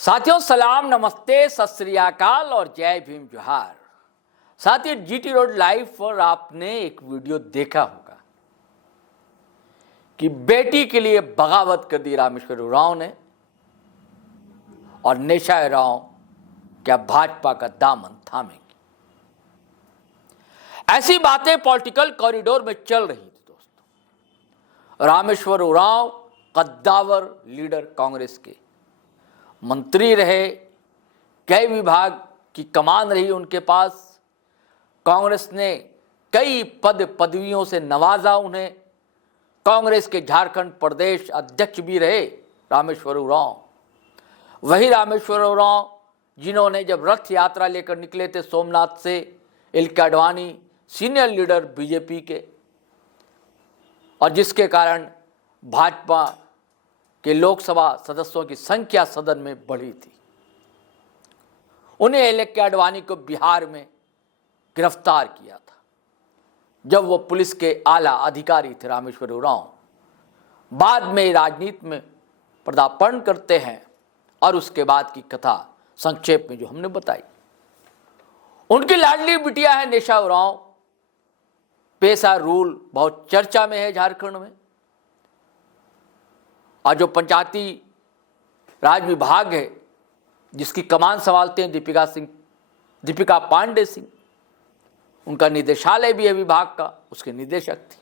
साथियों सलाम, नमस्ते, सत श्री अकाल और जय भीम जोहार। साथियों जीटी रोड लाइव पर आपने एक वीडियो देखा होगा कि बेटी के लिए बगावत कर दी रामेश्वर उरांव ने और निशा उरांव क्या भाजपा का दामन थामेंगी। ऐसी बातें पॉलिटिकल कॉरिडोर में चल रही थी दोस्तों। रामेश्वर उरांव कद्दावर लीडर कांग्रेस के मंत्री रहे, कई विभाग की कमान रही उनके पास। कांग्रेस ने कई पदवियों से नवाजा उन्हें। कांग्रेस के झारखंड प्रदेश अध्यक्ष भी रहे रामेश्वर उरांव। वही रामेश्वर उरांव जिन्होंने जब रथ यात्रा लेकर निकले थे सोमनाथ से, LK Advani senior leader BJP के, और जिसके कारण भाजपा के लोकसभा सदस्यों की संख्या सदन में बढ़ी थी। उन्हें एलके आडवाणी को बिहार में गिरफ्तार किया था जब वो पुलिस के आला अधिकारी थे रामेश्वर उरांव। बाद में राजनीति में पदार्पण करते हैं और उसके बाद की कथा संक्षेप में जो हमने बताई। उनकी लाडली बिटिया है निशा उरांव। पेशा रूल बहुत चर्चा में है झारखंड में, और जो पंचायती राज विभाग है जिसकी कमान संभालते हैं दीपिका पांडे सिंह, उनका निदेशालय भी है विभाग का, उसके निदेशक थी।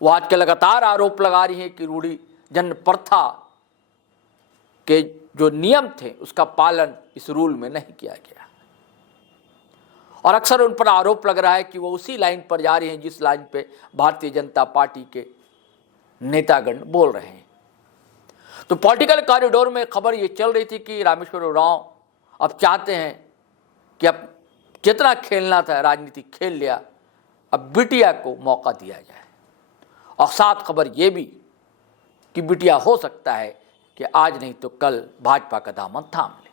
वो आज के लगातार आरोप लगा रही हैं कि रूढ़ी जन प्रथा के जो नियम थे उसका पालन इस रूल में नहीं किया गया, और अक्सर उन पर आरोप लग रहा है कि वो उसी लाइन पर जा रही हैं जिस लाइन पे भारतीय जनता पार्टी के नेतागण बोल रहे हैं। तो पॉलिटिकल कॉरिडोर में खबर ये चल रही थी कि रामेश्वर उरांव अब चाहते हैं कि अब जितना खेलना था राजनीति खेल लिया, अब बिटिया को मौका दिया जाए। और साथ खबर ये भी कि बिटिया हो सकता है कि आज नहीं तो कल भाजपा का दामन थाम ले।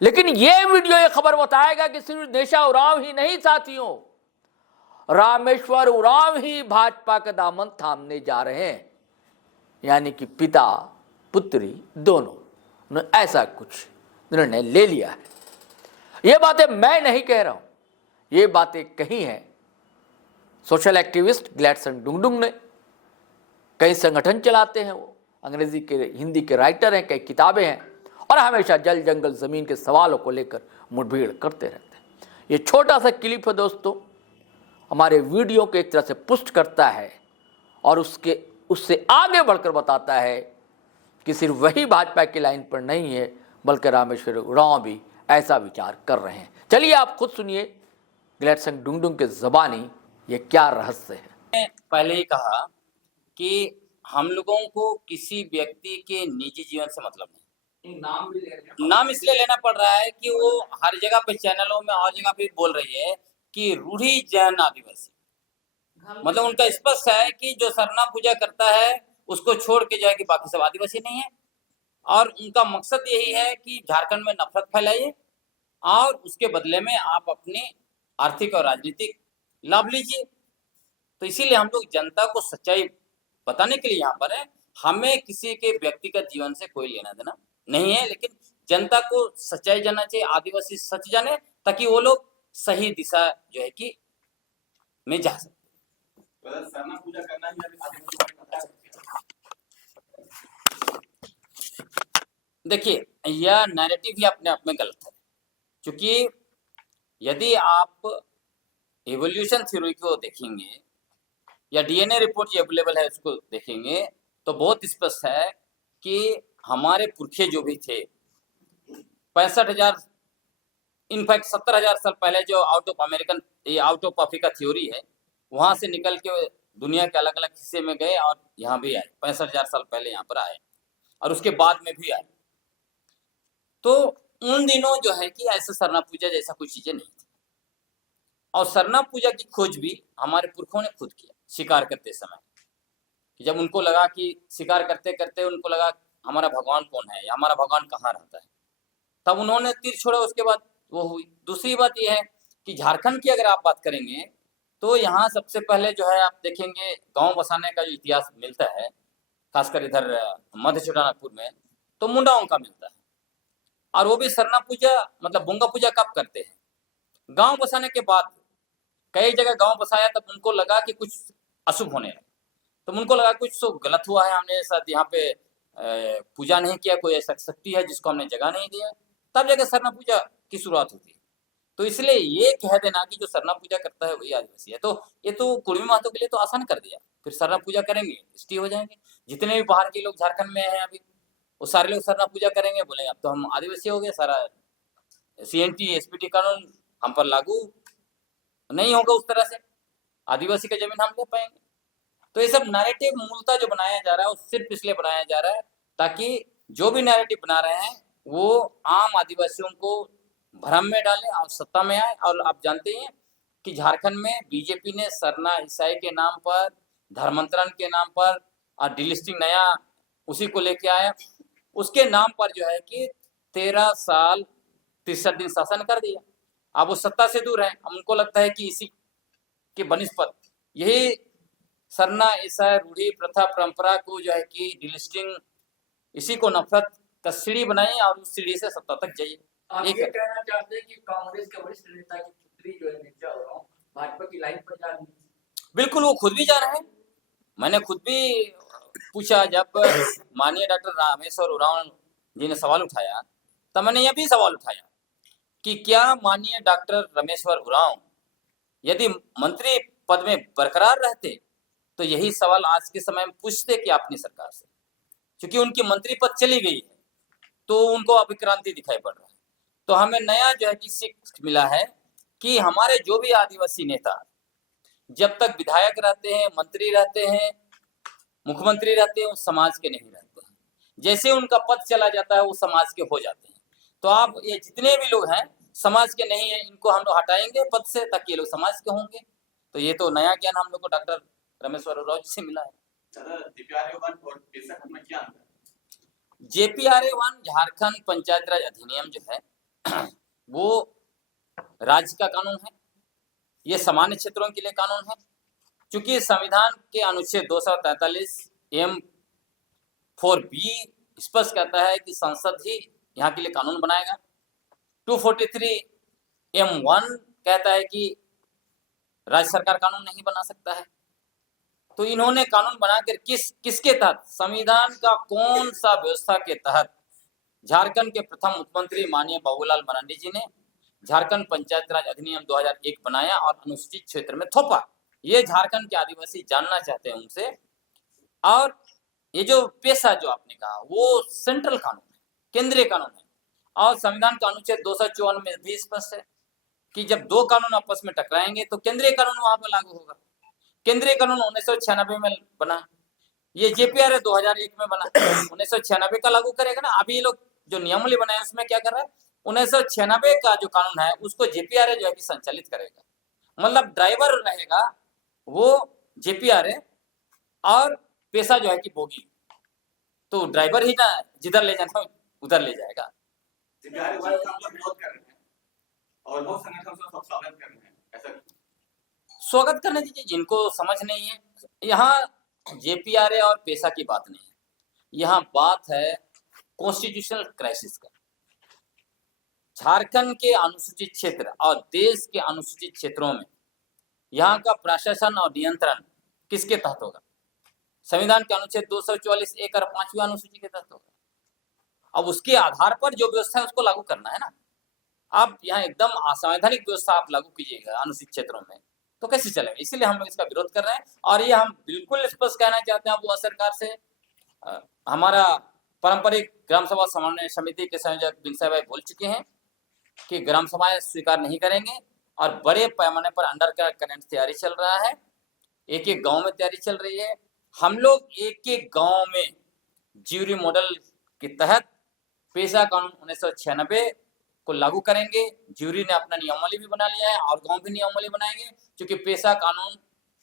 लेकिन ये वीडियो ये खबर बताएगा कि सिर्फ निशा उरांव ही नहीं साथियों, रामेश्वर उरांव ही भाजपा का दामन थामने जा रहे हैं। यानी कि पिता पुत्री दोनों ने ऐसा कुछ निर्णय ले लिया है। ये बातें मैं नहीं कह रहा हूं, ये बातें कही हैं सोशल एक्टिविस्ट ग्लैडसन डुंगडुंग ने। कई संगठन चलाते हैं वो, अंग्रेजी के हिंदी के राइटर हैं, कई किताबें हैं, और हमेशा जल जंगल जमीन के सवालों को लेकर मुठभेड़ करते रहते हैं। ये छोटा सा क्लिप है दोस्तों, हमारे वीडियो को एक तरह से पुष्ट करता है और उससे आगे बढ़कर बताता है कि सिर्फ वही भाजपा की लाइन पर नहीं है बल्कि रामेश्वर उरांव भी ऐसा विचार कर रहे हैं। चलिए आप खुद सुनिए ग्लैडसन डुंगडुंग के ज़बानी ये क्या रहस्य है। पहले ही कहा कि हम लोगों को किसी व्यक्ति के निजी जीवन से मतलब नहीं। नाम इसलिए लेना पड़ रहा है कि वो हर जगह पे चैनलों में और जगह पे बोल रही है कि रूढ़ी जैन आदिवासी, मतलब उनका स्पष्ट है कि जो सरना पूजा करता है उसको छोड़ के जाए कि बाकी सब आदिवासी नहीं है। और उनका मकसद यही है कि झारखंड में नफरत फैलाइए और उसके बदले में आप अपने आर्थिक और राजनीतिक लाभ लीजिए। तो इसीलिए हम लोग जनता को सच्चाई बताने के लिए यहाँ पर है। हमें किसी के व्यक्तिगत जीवन से कोई लेना देना नहीं है, लेकिन जनता को सच्चाई जानना चाहिए, आदिवासी सच जाने, ताकि वो लोग सही दिशा जो है कि में जा सकते। पूजा करना ही देखिए, यह नैरेटिव ही अपने आप में गलत है, क्योंकि यदि आप एवोल्यूशन थ्योरी को देखेंगे या डीएनए रिपोर्ट जो अवेलेबल है उसको देखेंगे तो बहुत स्पष्ट है कि हमारे पुरखे जो भी थे 65,000 इनफैक्ट 70,000 साल पहले जो आउट ऑफ अफ्रीका थ्योरी है, वहां से निकल के दुनिया के अलग अलग हिस्से में गए और यहाँ भी आए। 65,000 साल पहले यहाँ पर आए और उसके बाद में भी आए। तो उन दिनों जो है कि ऐसे सरना पूजा जैसा कोई चीजें नहीं थी, और सरना पूजा की खोज भी हमारे पुरखों ने खुद किया शिकार करते समय। कि जब उनको लगा कि शिकार करते करते उनको लगा हमारा भगवान कौन है या हमारा भगवान कहाँ रहता है, तब उन्होंने तीर छोड़ा, उसके बाद वो हुई। दूसरी बात यह है कि झारखंड की अगर आप बात करेंगे तो यहाँ सबसे पहले जो है आप देखेंगे गांव बसाने का जो इतिहास मिलता है, खासकर इधर मध्य छोटा नागपुर में, तो मुंडाओं का मिलता है। और वो भी सरना पूजा मतलब बोंगा पूजा कब करते हैं? गांव बसाने के बाद। कई जगह गांव बसाया तब उनको लगा कि कुछ अशुभ होने लगा, तो उनको लगा कुछ तो गलत हुआ है, हमने साथ यहाँ पे पूजा नहीं किया, कोई ऐसा शक्ति है जिसको हमने जगह नहीं दिया, तब जाकर सरना पूजा की शुरुआत होती है। तो इसलिए ये कह देना कि जो सरना पूजा करता है वही आदिवासी है, तो ये तो कुर्मी महतो के लिए तो आसान कर दिया। फिर सरना पूजा करेंगे एसटी हो जाएंगे। जितने भी बाहर के लोग झारखंड में हैं अभी, वो सारे लोग सरना पूजा करेंगे, बोले अब तो हम आदिवासी हो गए, सारा सीएनटी एसपीटी कानून हम पर लागू नहीं होगा उस तरह से, आदिवासी का जमीन हम ले पाएंगे। तो ये सब नैरेटिव मूलतः जो बनाया जा रहा है वो सिर्फ इसलिए बनाया जा रहा है ताकि जो भी नैरेटिव बना रहे हैं वो आम आदिवासियों को भ्रम में डाले और सत्ता में आए। और आप जानते हैं कि झारखंड में बीजेपी ने सरना ईसाई के नाम पर, धर्मांतरण के नाम पर और डिलिस्टिंग नया उसी को लेके आया, उसके नाम पर जो है कि 13 साल 63 दिन शासन कर दिया। अब वो सत्ता से दूर है, अब उनको लगता है कि इसी के बनिस्पत यही सरना ईसाई रूढ़ी प्रथा परंपरा को जो है कि डिलिस्टिंग इसी को नफरत का सीढ़ी बनाई और उस सीढ़ी से सत्ता तक जाइए। आप ये कहना चाहते हैं कि कांग्रेस के वरिष्ठ नेता की पुत्री जो है मिर्जा उरांव भाजपा की लाइन पर जा रही है? बिल्कुल, वो खुद भी जा रहे हैं। मैंने खुद भी पूछा, जब माननीय डॉक्टर रामेश्वर उरांव जी ने सवाल उठाया तब मैंने यह भी सवाल उठाया कि क्या माननीय डॉक्टर रामेश्वर उरांव यदि मंत्री पद में बरकरार रहते तो यही सवाल आज के समय में पूछते कि अपनी सरकार से, क्योंकि उनकी मंत्री पद चली गई है तो उनको अभिक्रांति दिखाई पड़ रहा है। तो हमें नया जो है कि सीख मिला है कि हमारे जो भी आदिवासी नेता जब तक विधायक रहते हैं, मंत्री रहते हैं, मुख्यमंत्री रहते हैं, वो समाज के नहीं रहते हैं। जैसे उनका पद चला जाता है वो समाज के हो जाते हैं। तो आप ये जितने भी लोग हैं समाज के नहीं है, इनको हम लोग हटाएंगे पद से ताकि ये लोग समाज के होंगे। तो ये तो नया ज्ञान हम लोग को डॉक्टर रामेश्वर उरांव जी से मिला है। जेपीआरए 1 झारखंड पंचायत राज अधिनियम जो है वो राज्य का कानून है, ये सामान्य क्षेत्रों के लिए कानून है। क्योंकि संविधान के अनुच्छेद 243 एम 4B स्पष्ट कहता है कि संसद ही यहाँ के लिए कानून बनाएगा। 243 M1 कहता है कि राज्य सरकार कानून नहीं बना सकता है। तो इन्होंने कानून बनाकर किसके तहत, संविधान का कौन सा व्यवस्था के तहत झारखंड के प्रथम मुख्यमंत्री माननीय बाबूलाल मरांडी जी ने झारखंड पंचायत राज अधिनियम 2001 बनाया और अनुसूचित क्षेत्र में थोपा। ये झारखंड के आदिवासी जानना चाहते हैं उनसे। और ये जो पेशा जो आपने कहा वो सेंट्रल कानून है, केंद्रीय कानून है, और संविधान का अनुच्छेद 254 में भी स्पष्ट है कि जब दो कानून आपस में टकराएंगे तो केंद्रीय कानून वहां पर लागू होगा। केंद्रीय कानून 1996 में बना, ये जेपीआरए 2001 में बना। 1996 का लागू करेगा ना। अभी लोग जो नियमावली बनाए उसमें क्या कर रहा है, 1996 का जो कानून है उसको जेपीआरए जो है कि संचालित करेगा। मतलब ड्राइवर रहेगा वो जेपीआरए और पेशा जो है कि बोगी, तो ड्राइवर ही ना जिधर ले जाना उधर ले जाएगा। और लोग संगठन से स्वागत कर रहे हैं, ऐसा स्वागत करने दीजिए, जिनको समझ नहीं है। यहाँ जेपीआरए और पेशा की बात नहीं है, यहाँ बात है कॉन्स्टिट्यूशनल क्राइसिस का। झारखंड के अनुसूचित क्षेत्र और देश के अनुसूचित क्षेत्रों में यहाँ का प्रशासन और नियंत्रण किसके तहत होगा? संविधान के अनुच्छेद 244(1) और 5वीं अनुसूची के तहत होगा। अब उसके आधार पर जो व्यवस्था है उसको लागू करना है ना। आप यहाँ एकदम असंवैधानिक व्यवस्था आप लागू कीजिएगा अनुसूचित क्षेत्रों में तो कैसे चलेगा? इसीलिए हम लोग इसका विरोध कर रहे हैं। और ये हम बिल्कुल स्पष्ट कहना चाहते हैं बुआ सरकार से। हमारा पारंपरिक ग्राम सभा समन्वय समिति के संयोजक बिनसा भाई बोल चुके हैं कि ग्राम सभाएं स्वीकार नहीं करेंगे और बड़े पैमाने पर अंडर करंट तैयारी चल रहा है, एक एक गांव में तैयारी चल रही है। हम लोग एक एक गांव में ज्यूरी मॉडल के तहत पेशा कानून 1996 को लागू करेंगे। ज्यूरी ने अपना नियमावली भी बना लिया है और गांव भी नियमावली बनाएंगे, क्योंकि पेशा कानून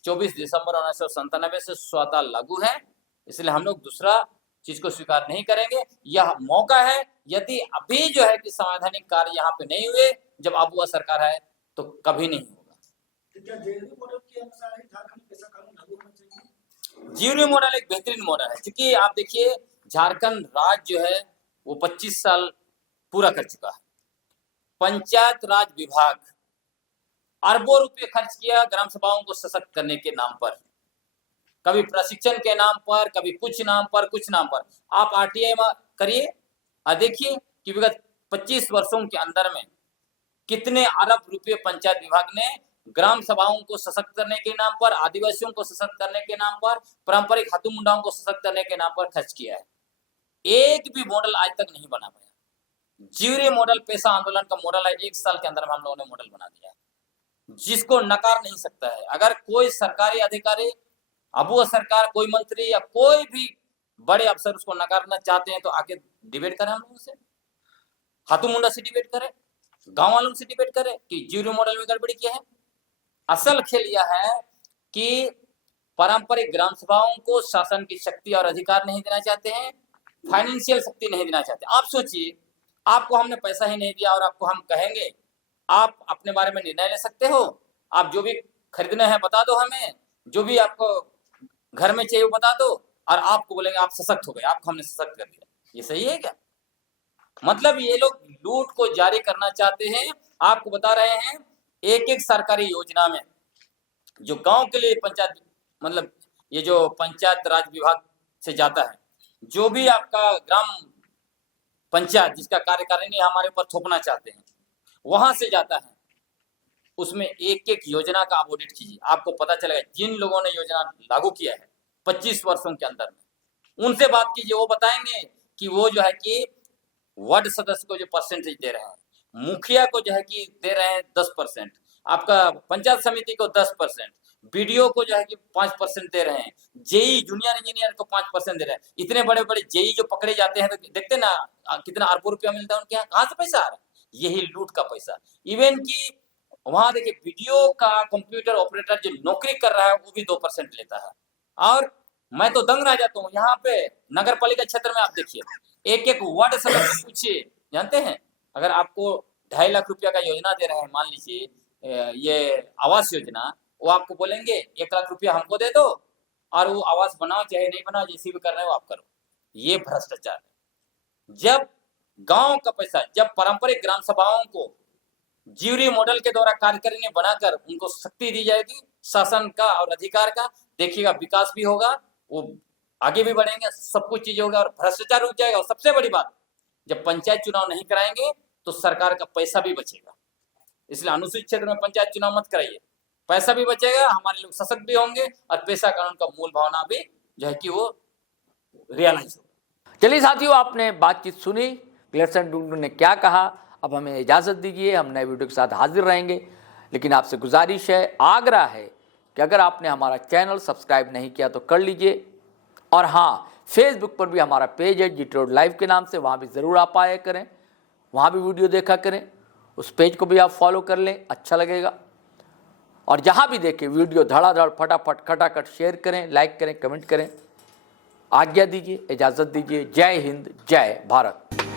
24 दिसंबर 1997 से स्वतः लागू है। इसलिए हम लोग दूसरा चीज को स्वीकार नहीं करेंगे। यह मौका है, यदि अभी जो है कि संवैधानिक कार्य यहाँ पे नहीं हुए, जब अबुआ सरकार है तो कभी नहीं होगा। ज्यूरी मॉडल एक बेहतरीन मॉडल है, क्योंकि आप देखिए झारखंड राज्य जो है वो 25 साल पूरा कर चुका है। पंचायत राज विभाग अरबों रुपए खर्च किया ग्राम सभाओं को सशक्त करने के नाम पर, कभी प्रशिक्षण के नाम पर, कभी कुछ नाम पर। आप आरटीआई करिए और देखिए कि विगत 25 वर्षों के अंदर में कितने अरब रुपए पंचायत विभाग ने ग्राम सभाओं को सशक्त करने के नाम पर, आदिवासियों को सशक्त करने के नाम पर, पारंपरिक हाथू मुंडाओं को सशक्त करने के नाम पर खर्च किया है। एक भी मॉडल आज तक नहीं बना पाया। ज्यूरी मॉडल पेशा आंदोलन का मॉडल है, 1 साल के अंदर में हम लोगों ने मॉडल बना दिया है, जिसको नकार नहीं सकता है। अगर कोई सरकारी अधिकारी, अबू सरकार, कोई मंत्री या कोई भी बड़े अफसर उसको नकारना चाहते हैं तो आके डिबेट करें हम लोगों से, हाथू मुंडा से डिबेट करें, गांव वालों से डिबेट करें कि ज्यूरी मॉडल में गड़बड़ी क्या है। असल खेल यह है कि पारंपरिक ग्राम सभाओं को शासन की शक्ति और अधिकार नहीं देना चाहते हैं, फाइनेंशियल शक्ति नहीं देना चाहते। आप सोचिए, आपको हमने पैसा ही नहीं दिया और आपको हम कहेंगे आप अपने बारे में निर्णय ले सकते हो, आप जो भी खरीदना है बता दो हमें, जो भी आपको घर में चाहिए वो बता दो, और आपको बोलेंगे आप सशक्त हो गए, आपको हमने सशक्त कर दिया। ये सही है क्या? मतलब ये लोग लूट को जारी करना चाहते हैं। आपको बता रहे हैं एक एक सरकारी योजना में जो गांव के लिए पंचायत, मतलब ये जो पंचायत राज विभाग से जाता है, जो भी आपका ग्राम पंचायत जिसका कार्यकारिणी हमारे ऊपर थोपना चाहते हैं, वहां से जाता है, उसमें एक एक योजना का आप ऑडिट कीजिए, आपको पता चलेगा जिन लोगों ने योजना लागू किया है 25 वर्षों के अंदर में, उनसे बात कीजिए, वो बताएंगे कि वो जो है कि वार्ड सदस्य को जो परसेंटेज दे रहे हैं, मुखिया को जो है कि दे रहे हैं 10%, आपका पंचायत समिति को 10%, बीडीओ को जो है कि 5% दे रहे हैं, जेई जूनियर इंजीनियर को 5% दे रहे हैं। इतने बड़े बड़े जेई जो पकड़े जाते हैं तो देखते ना कितना अरबों रुपया मिलता है उनके यहाँ, कहाँ से पैसा आ रहा है? यही लूट का पैसा। इवन की वहां देखिए वीडियो का कंप्यूटर ऑपरेटर जो नौकरी कर रहा है वो भी 2% लेता है। और मैं तो दंग रह जाता हूँ, यहाँ पे नगर पालिका क्षेत्र में आप देखिए, एक एक वार्ड सदस्य पूछिए, जानते हैं अगर आपको 2.5 लाख रुपया का योजना दे रहे हैं, मान लीजिए ये आवास योजना, वो आपको बोलेंगे 1 लाख रुपया हमको दे दो और वो आवास बनाओ चाहे नहीं बनाओ, जैसे भी कर रहे हो आप करो। ये भ्रष्टाचार है। जब गांव का पैसा, जब पारंपरिक ग्राम सभाओं को ज्यूरी मॉडल के द्वारा कार्यकारिणी बनाकर उनको शक्ति दी जाएगी शासन का और अधिकार का, देखिएगा विकास भी होगा, वो आगे भी बढ़ेंगे, सब कुछ चीज होगा और भ्रष्टाचार रुक जाएगा। और सबसे बड़ी बात, जब पंचायत चुनाव नहीं कराएंगे तो सरकार का पैसा भी बचेगा। इसलिए अनुसूचित क्षेत्र में पंचायत चुनाव मत कराइए, पैसा भी बचेगा, हमारे लोग सशक्त भी होंगे और पेशा कानून का मूल भावना भी जो है कि वो रियलाइज होगा। चलिए साथियों, आपने बातचीत सुनी, क्लेरसन टुंडू ने क्या कहा। अब हमें इजाज़त दीजिए, हम नए वीडियो के साथ हाजिर रहेंगे। लेकिन आपसे गुजारिश है, आग्रह है कि अगर आपने हमारा चैनल सब्सक्राइब नहीं किया तो कर लीजिए। और हाँ, फेसबुक पर भी हमारा पेज है GT रोड लाइव के नाम से, वहाँ भी ज़रूर आप आया करें, वहाँ भी वीडियो देखा करें। उस पेज को भी आप फॉलो कर लें, अच्छा लगेगा। और जहाँ भी देखें वीडियो धड़ाधड़ फटाफट खटाखट शेयर करें, लाइक करें, कमेंट करें। आज्ञा दीजिए, इजाज़त दीजिए। जय हिंद, जय भारत।